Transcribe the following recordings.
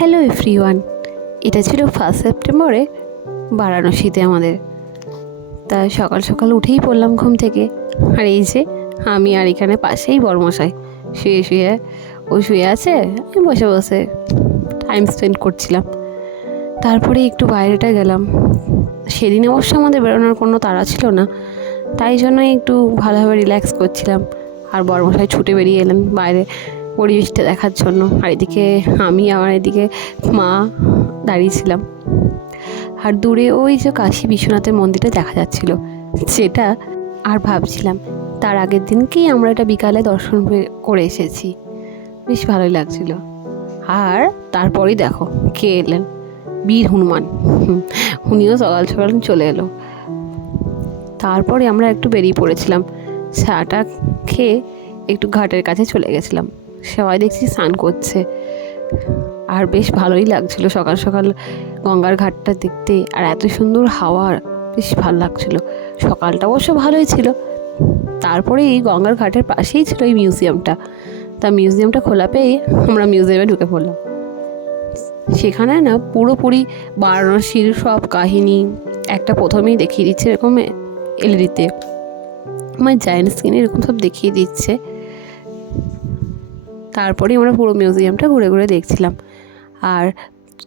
Hello everyone, এটা ছিল 1 সেপ্টেম্বরে বারাণসীতে আমাদের। তা সকাল সকাল উঠেই পড়লাম ঘুম থেকে। আর এই যে আমি, আর এখানে পাশেই বড়মশাই শুয়ে আছে, আমি বসে বসে টাইম স্পেন্ড করছিলাম। তারপরে একটু বাইরেটা গেলাম। সেদিন অবশ্য আমাদের বেরোনোর কোনো তাড়া ছিল না, তাই জন্যই একটু ভালোভাবে রিল্যাক্স করছিলাম। আর বড়মশাই ছুটে বেরিয়ে এলেন বাইরে পরিবেশটা দেখার জন্য। আর এদিকে আমি, আমার এদিকে মা দাঁড়িয়েছিলাম। আর দূরে ওই যে কাশী বিশ্বনাথের মন্দিরটা দেখা যাচ্ছিল, সেটা আর ভাবছিলাম তার আগের দিনকেই আমরা এটা বিকালে দর্শন করে এসেছি। বেশ ভালোই লাগছিল। আর তারপরেই দেখো কে এলেন, বীর হনুমান। উনিও সকাল সকাল চলে এলো। তারপরে আমরা একটু বেরিয়ে পড়েছিলাম, চাটা খেয়ে একটু ঘাটের কাছে চলে গেছিলাম। সবাই দেখছি স্নান করছে, আর বেশ ভালোই লাগছিল সকাল সকাল গঙ্গার ঘাটটা দেখতে। আর এত সুন্দর হাওয়া, বেশ ভালো লাগছিল। সকালটা অবশ্য ভালোই ছিল। তারপরে এই গঙ্গার ঘাটের পাশেই ছিল এই মিউজিয়ামটা। তা মিউজিয়ামটা খোলা পেয়ে আমরা মিউজিয়ামে ঢুকে পড়লাম। সেখানে না পুরোপুরি বারাণসীর সব কাহিনী একটা প্রথমেই দেখিয়ে দিচ্ছে, এরকম এলইডিতে আমার জায়েন্ট স্ক্রিনে এরকম সব দেখিয়ে দিচ্ছে। তারপরে আমরা পুরো মিউজিয়ামটা ঘুরে ঘুরে দেখছিলাম। আর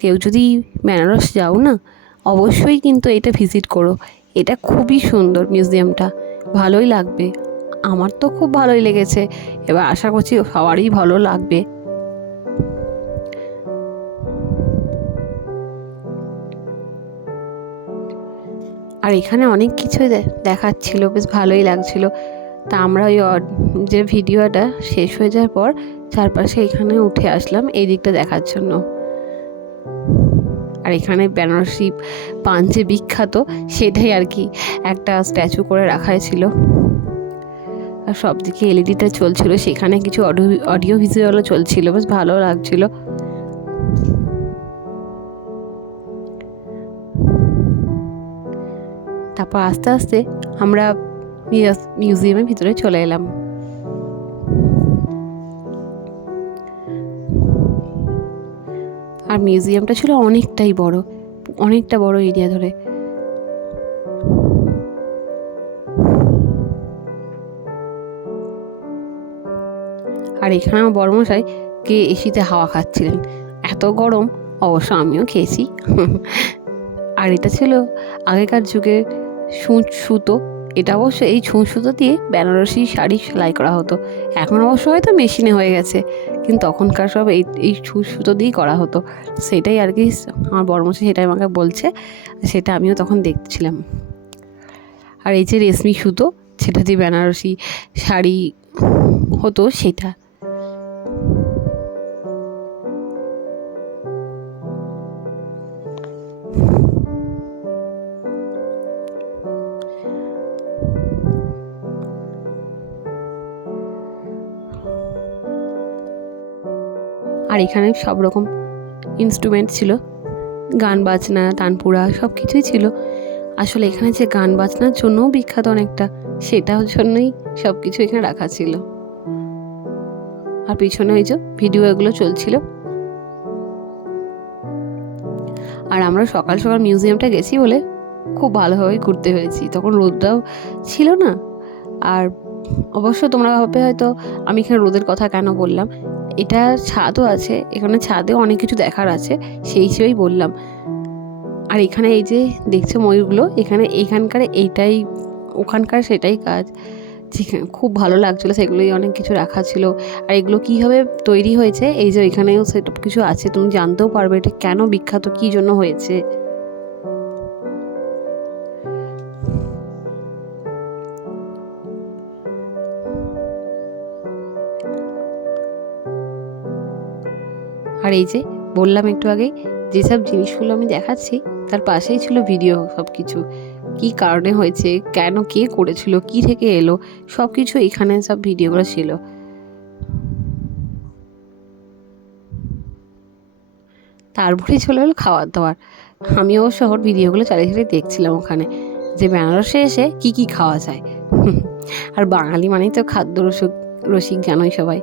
কেউ যদি বেনারস যাও না, অবশ্যই কিন্তু এটা ভিজিট করো। এটা খুবই সুন্দর মিউজিয়ামটা, ভালোই লাগবে। আমার তো খুব ভালোই লেগেছে, এবার আশা করছি সবারই ভালো লাগবে। আর এখানে অনেক কিছুই দেখাচ্ছিল, বেশ ভালোই লাগছিল। তা আমরা ওই যে ভিডিওটা শেষ হয়ে যাওয়ার পর চারপাশে এখানে উঠে আসলাম এই দিকটা দেখার জন্য। আর এখানে বেনারসি পান যে বিখ্যাত, সেটাই আর কি একটা স্ট্যাচু করে রাখা ছিল। আর সব দিকে এলইডিটা চলছিল, সেখানে কিছু অডিও ভিজুয়ালও চলছিল, বেশ ভালো লাগছিল। তারপর আস্তে আস্তে আমরা মিউজিয়ামের ভিতরে চলে এলাম। আর মিউজিয়ামটা ছিল অনেকটা বড় এরিয়া ধরে। আর এখানে আমার বড়মশাই কে এসিতে হাওয়া খাচ্ছিলেন, এত গরম। অবশ্য আমিও খেয়েছি। আর এটা ছিল আগেকার যুগের সূচ সুতো। এটা অবশ্য এই ছুঁচ সুতো দিয়ে বেনারসি শাড়ি সেলাই করা হতো। এখন অবশ্য হয়তো মেশিনে হয়ে গেছে, কিন্তু তখনকার সব এই ছুঁচ সুতো দিয়েই করা হতো। সেটাই আর কি আমার বড়মশাই সেটাই আমাকে বলছে, সেটা আমিও তখন দেখছিলাম। আর এই যে রেশমি সুতো, সেটা দিয়ে বেনারসি শাড়ি হতো সেটা। আর এখানে সব রকম ইনস্ট্রুমেন্ট ছিল, গান বাজনা, তানপুরা সব কিছুই ছিল। আসলে এখানে যে গান বাজনার জন্যও বিখ্যাত অনেকটা, সেটার জন্যই সব কিছু এখানে রাখা ছিল। আর পিছনে ওই যে ভিডিও এগুলো চলছিল। আর আমরা সকাল সকাল মিউজিয়ামটা গেছি বলে খুব ভালোভাবে ঘুরতে পেরেছি, তখন রোদটাও ছিল না। আর অবশ্য তোমরা ভাববে হয়তো আমি এখানে রোদের কথা কেন বললাম। এটা ছাদও আছে, এখানে ছাদেও অনেক কিছু দেখার আছে, সেই হিসেবেই বললাম। আর এখানে এই যে দেখছো ময়ূরগুলো, এখানকার এইটাই ওখানকার সেটাই কাজ। খুব ভালো লাগছিলো, সেগুলোই অনেক কিছু রাখা ছিল। আর এগুলো কীভাবে তৈরি হয়েছে, এই যে এখানেও সেসব কিছু আছে, তুমি জানতেও পারবে এটা কেন বিখ্যাত, কী জন্য হয়েছে। আর এই যে বললাম একটু আগেই, যেসব জিনিসগুলো আমি দেখাচ্ছি তার পাশেই ছিল ভিডিও, সব কিছু কী কারণে হয়েছে, কেন কে করেছিল, কী থেকে এলো, সব কিছু এখানে সব ভিডিওগুলো ছিল। তারপরে চলে এলো খাবার দাবার। আমি অবশ্য ওর ভিডিওগুলো চালিয়ে চালিয়ে দেখছিলাম ওখানে, যে বেনারসে এসে কি কি খাওয়া যায়। আর বাঙালি মানেই তো খাদ্য রসিক জানোই সবাই।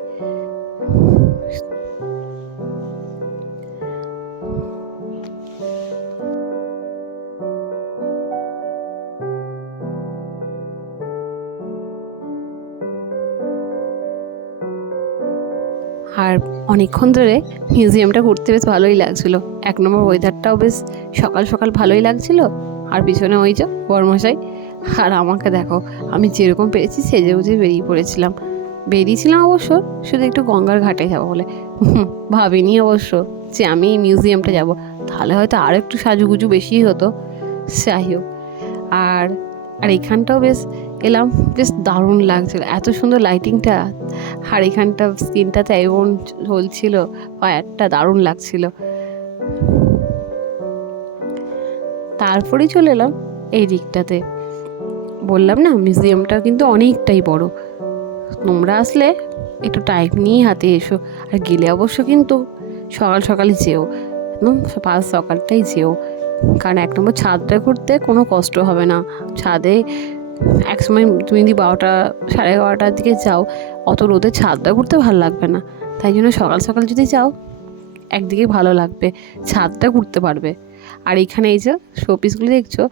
আর অনেকক্ষণ ধরে মিউজিয়ামটা ঘুরতে বেশ ভালোই লাগছিলো। 1 নম্বর ওয়েদারটাও বেশ সকাল সকাল ভালোই লাগছিলো। আর পিছনে ওই যে বরমশাই, আর আমাকে দেখো, আমি যেরকম পেরেছি সেজে গুজে বেরিয়েছিলাম অবশ্য শুধু একটু গঙ্গার ঘাটে যাবো বলে। ভাবিনি অবশ্য যে আমি এই মিউজিয়ামটা যাব, তাহলে হয়তো আরও একটু সাজুগুজু বেশিই হতো। যাই হোক, আর আর এখানটাও বেশ এলাম, বেশ দারুণ লাগছিল, এত সুন্দর লাইটিংটা, আর এখানটা স্ক্রিনটাতে এমন ঝলছিল, ফায়ারটা দারুণ লাগছিল। তারপরেই চলে এলাম এই দিকটাতে। বললাম না মিউজিয়ামটা কিন্তু অনেকটাই বড়। তোমরা আসলে একটু টাইম নিয়ে হাতে এসো, আর গেলে অবশ্য কিন্তু সকাল সকালই যেও, একদম সকালটাই যেও, কারণ 1 নম্বর ছাদটা ঘুরতে কোনো কষ্ট হবে না। ছাদে এক সময় তুমি যদি 12টা 11:30টার দিকে যাও, অত রোদে ছাদটা ঘুরতে ভালো লাগবে না। তাই জন্য সকাল সকাল যদি যাও, একদিকে ভালো লাগবে, ছাদটা ঘুরতে পারবে। আর এখানে এই যে শোপিসগুলো দেখছো,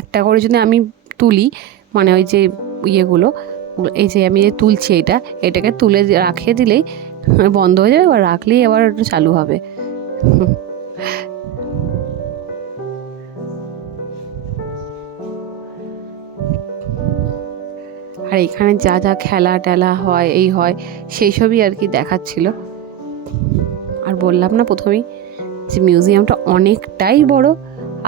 একটা করে যদি আমি তুলি, মানে ওই যে ইয়েগুলো, এই যে আমি যে তুলছি এটাকে তুলে রাখিয়ে দিলেই বন্ধ হয়ে যাবে, এবার রাখলেই আবার একটু চালু হবে। আর এখানে যা যা খেলা টেলা হয় সেই সবই আর কি দেখাচ্ছিল। আর বললাম না প্রথমেই যে মিউজিয়ামটা অনেকটাই বড়,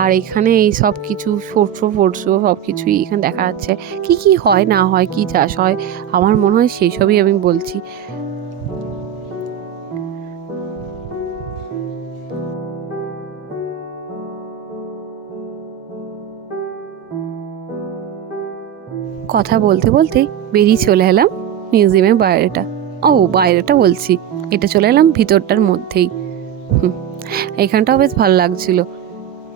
আর এখানে এই সব কিছু ফোর্সো সব কিছুই এখানে দেখা যাচ্ছে। কি হয় না হয়, কি চাষ হয়, আমার মনে হয় সেই সবই আমি বলছি। কথা বলতে বলতেই বেরিয়ে চলে এলাম মিউজিয়ামের বাইরেটা বলছি, এটা চলে এলাম ভিতরটার মধ্যেই। এখানটাও বেশ ভালো লাগছিল,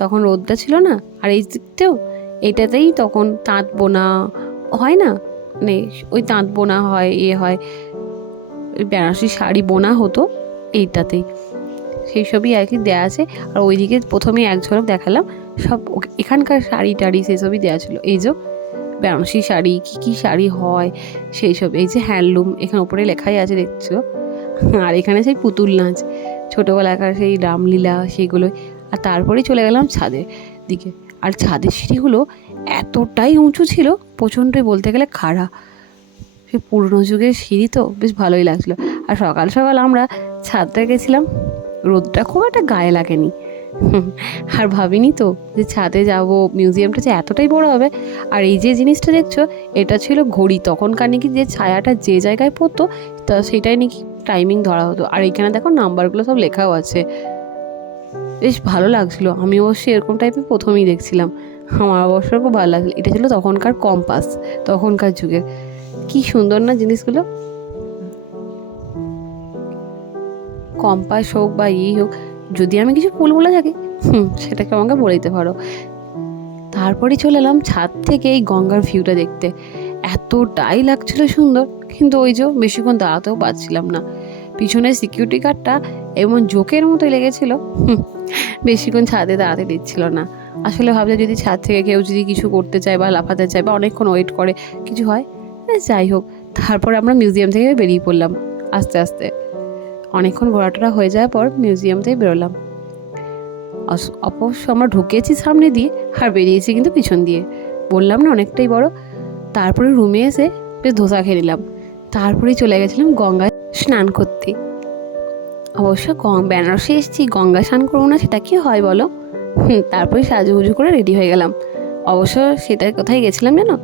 তখন রোদটা ছিল না। আর এই দিকটাও, এটাতেই তখন তাঁত বোনা হয় না, মানে ওই তাঁত বোনা হয়, হয় ওই বেনারসি শাড়ি বোনা হতো এইটাতেই, সেই সবই আর কি দেওয়া আছে। আর ওইদিকে প্রথমে এক ঝলক দেখালাম, সব এখানকার শাড়ি টাড়ি সেসবই দেওয়া ছিল। এই যে বেনারসি শাড়ি, কী শাড়ি হয় সেই সব, এই যে হ্যান্ডলুম এখানে ওপরে লেখাই আছে দেখছো। আর এখানে সেই পুতুল নাচ, ছোটোবেলাকার সেই রামলীলা সেগুলোই। আর তারপরেই চলে গেলাম ছাদের দিকে। আর ছাদের সিঁড়িগুলো এতটাই উঁচু ছিল, প্রচণ্ডই বলতে গেলে খাড়া, সেই পুরনো যুগের সিঁড়ি তো বেশ ভালোই লাগছিলো। আর সকাল সকাল আমরা ছাদটা গেছিলাম, রোদটা খুব একটা গায়ে লাগেনি। আর ভাবিনি তো যে ছাদে যাব, মিউজিয়ামটা যে এতটাই বড় হবে। আর এই যে জিনিসটা দেখছো, এটা ছিল ঘড়ি, তখনকার নাকি যে ছায়াটা যে জায়গায় পড়তো তা সেটাই নাকি টাইমিং ধরা হতো। আর এইখানে দেখো নাম্বারগুলো সব লেখাও আছে, বেশ ভালো লাগছিলো। আমি অবশ্যই এরকম টাইপের প্রথমেই দেখছিলাম, আমার অবশ্য খুব ভালো লাগছিলো। এটা ছিল তখনকার কম্পাস, তখনকার যুগের, কি সুন্দর না জিনিসগুলো। কম্পাস হোক বা হোক, যদি আমি কিছু ভুল বলে থাকি সেটাকে আমাকে বলে দিতে পারো। তারপরেই চলে এলাম ছাদ থেকে এই গঙ্গার ভিউটা দেখতে, এতটাই লাগছিল সুন্দর, কিন্তু ওই যে বেশিক্ষণ দাঁড়াতেও পারছিলাম না। পিছনে সিকিউরিটি গার্ডটা এমন জোকের মতো লেগেছিল, বেশিক্ষণ ছাদে দাঁড়াতে দিচ্ছিল না। আসলে ভাবছে যদি ছাদ থেকে কেউ যদি কিছু করতে চায় বা লাফাতে চায় বা অনেকক্ষণ ওয়েট করে, কিছু হয়, যাই হোক। তারপরে আমরা মিউজিয়াম থেকে বেরিয়ে পড়লাম আস্তে আস্তে। অনেকক্ষণ ঘোরাটোরা হয়ে যাওয়ার পর মিউজিয়াম থেকে বেরোলাম। অবশ্য আমরা ঢুকেছি সামনে দিয়ে, আর বেরিয়েছি কিন্তু পিছন দিয়ে। বললাম না অনেকটাই বড়। তারপরে রুমে এসে বেশ ধোসা খেয়ে নিলাম। তারপরেই চলে গেছিলাম গঙ্গায় স্নান করতে। অবশ্য বেনারসে এসেছি, গঙ্গা স্নান করবো না সেটা কি হয় বলো। তারপরে সাজুগুজু করে রেডি হয়ে গেলাম। অবশ্য সেটা কোথায় গেছিলাম জানো,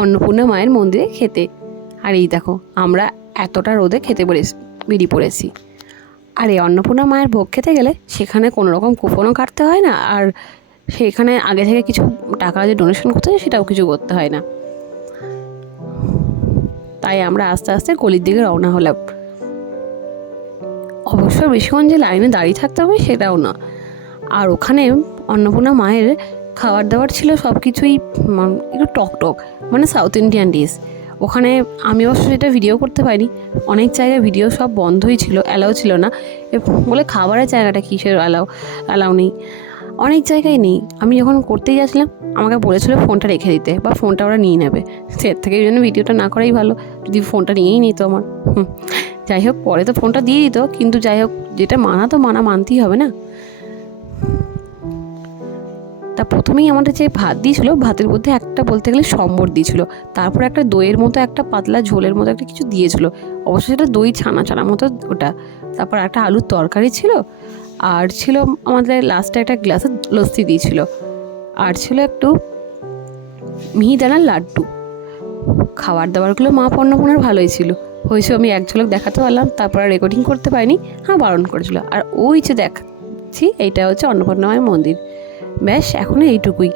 অন্নপূর্ণা মায়ের মন্দিরে খেতে। আর এই দেখো আমরা এতটা রোদে বেরিয়ে পড়েছি। আর এই অন্নপূর্ণা মায়ের ভোগ খেতে গেলে সেখানে কোনো রকম কুপনও কাটতে হয় না, আর সেখানে আগে থেকে কিছু টাকা যে ডোনেশন করতে হয় সেটাও কিছু করতে হয় না। তাই আমরা আস্তে আস্তে গলির দিকে রওনা হলাম। অবশ্য বেশিক্ষণ যে লাইনে দাঁড়িয়ে থাকতে হবে সেটাও না। আর ওখানে অন্নপূর্ণা মায়ের খাবার দাবার ছিল সব কিছুই একটু টক, মানে সাউথ ইন্ডিয়ান ডিশ। ওখানে আমি অবশ্য সেটা ভিডিও করতে পারিনি, অনেক জায়গায় ভিডিও সব বন্ধই ছিল, অ্যালাউ ছিল না বলে। খাবারের জায়গাটা কিসের অ্যালাউ নেই, অনেক জায়গায় নেই। আমি যখন করতেই যাচ্ছিলাম আমাকে বলেছিল ফোনটা রেখে দিতে, বা ফোনটা ওরা নিয়ে নেবে। এর থেকে জন্য ভিডিওটা না করাই ভালো, যদি ফোনটা নিয়েই নিত আমার। যাই হোক, পরে তো ফোনটা দিয়ে দিত, কিন্তু যাই হোক, যেটা মানতেই হবে না। তা প্রথমেই আমাদের যে ভাত দিয়েছিল, ভাতের মধ্যে একটা বলতে গেলে সম্বর দিয়েছিল, তারপর একটা দইয়ের মতো একটা পাতলা ঝোলের মতো একটা কিছু দিয়েছিল, অবশ্য সেটা দই ছানা ছানা মতো ওটা। তারপর একটা আলুর তরকারি ছিল, আর ছিল আমাদের লাস্টে একটা গ্লাসে লস্যি দিয়েছিল, আর ছিল একটু মিহিদানার লাড্ডু। খাবার দাবারগুলো মা পন্নপূর্ণার ভালোই ছিল, হয়েছে আমি এক ঝলক দেখাতে পারলাম, তারপর আর রেকর্ডিং করতে পারিনি, হ্যাঁ বারণ করেছিল। আর ওই যে দেখাচ্ছি, এইটা হচ্ছে অন্নপূর্ণা মায়ের মন্দির। ব্যাস, এখনও এইটুকুই।